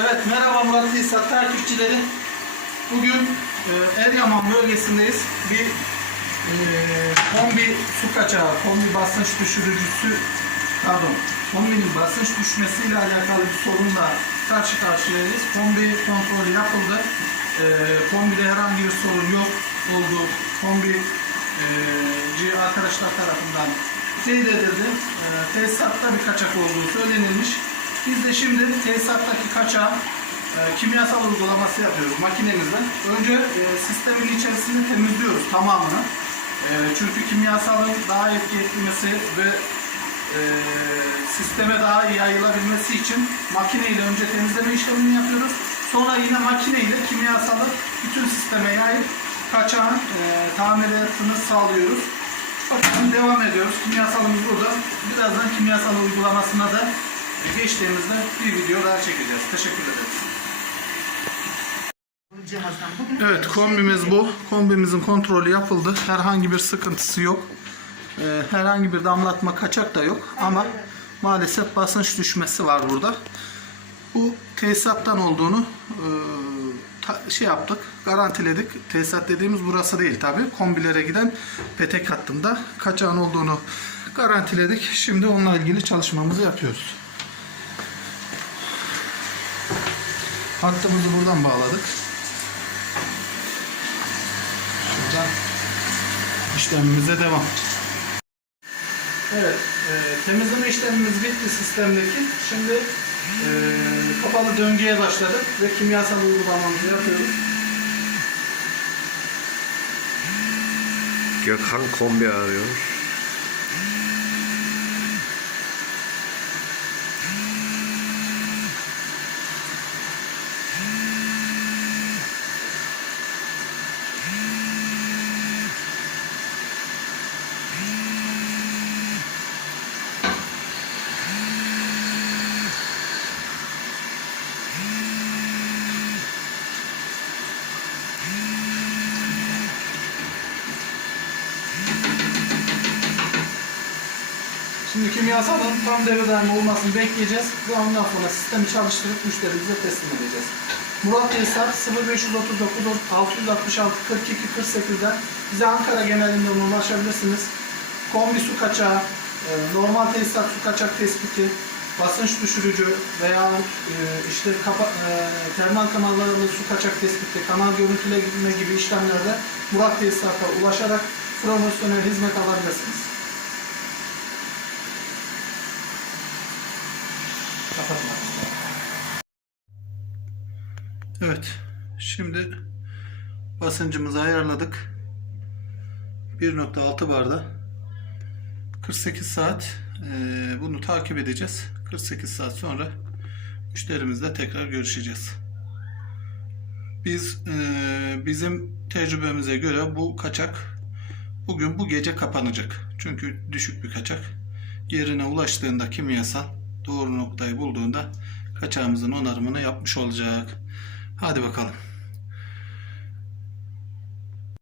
Evet, merhaba Murat Tesisat takipçileri. Bugün e, Eryaman bölgesindeyiz. Bir e, kombi su kaçağı, kombi basınç düşürücüsü, pardon, kombinin basınç düşmesiyle alakalı bir sorunla karşı karşıyayız. Kombi kontrolü yapıldı. E, kombide herhangi bir sorun yok oldu. Kombi e, arkadaşlar tarafından teyit edildi. E, tesisatta bir kaçak olduğu söylenilmiş. Biz de şimdi tesisattaki kaçağı e, kimyasal uygulaması yapıyoruz makinemizden. Önce e, sistemin içerisini temizliyoruz tamamını. E, çünkü kimyasalın daha etki etmesi ve e, sisteme daha iyi yayılabilmesi için makineyle önce temizleme işlemini yapıyoruz. Sonra yine makineyle kimyasalı bütün sisteme yayıp kaçağın e, tamiratını sağlıyoruz. Bakalım devam ediyoruz. Kimyasalımız burada. Birazdan kimyasal uygulamasına da geçtiğimizde bir video daha çekeceğiz. Teşekkür ederiz. Evet kombimiz bu. Kombimizin kontrolü yapıldı. Herhangi bir sıkıntısı yok. Ee, herhangi bir damlatma kaçak da yok. Ama maalesef basınç düşmesi var burada. Bu tesisattan olduğunu e, şey yaptık, garantiledik. Tesisat dediğimiz burası değil tabi. Kombilere giden petek hattında kaçağın olduğunu garantiledik. Şimdi onunla ilgili çalışmamızı yapıyoruz. Hattımızı buradan bağladık. Şuradan işlemimize devam. Evet, e, temizleme işlemimiz bitti sistemdeki. Şimdi e, kapalı döngüye başladık ve kimyasal uygulamamızı yapıyoruz. Gökhan kombi arıyor. Şimdi kimyasalın tam devre daimi olmasını bekleyeceğiz ve ondan sonra sistemi çalıştırıp müşterimize teslim edeceğiz. Murat Tesisat 0539 666 42 48'den bize Ankara genelinden ulaşabilirsiniz. Kombi su kaçağı, e, normal tesisat su kaçak tespiti, basınç düşürücü veya e, işte kapa, e, termal kanallarında su kaçak tespiti, kanal görüntüleme gibi işlemlerde Murat Tesisat'a ulaşarak profesyonel hizmet alabilirsiniz. Kapatma. Evet. Şimdi basıncımızı ayarladık. 1.6 barda 48 saat eee, bunu takip edeceğiz. 48 saat sonra müşterimizle tekrar görüşeceğiz. Biz eee, bizim tecrübemize göre bu kaçak bugün bu gece kapanacak. Çünkü düşük bir kaçak. Yerine ulaştığında kimyasal doğru noktayı bulduğunda kaçağımızın onarımını yapmış olacak. Hadi bakalım.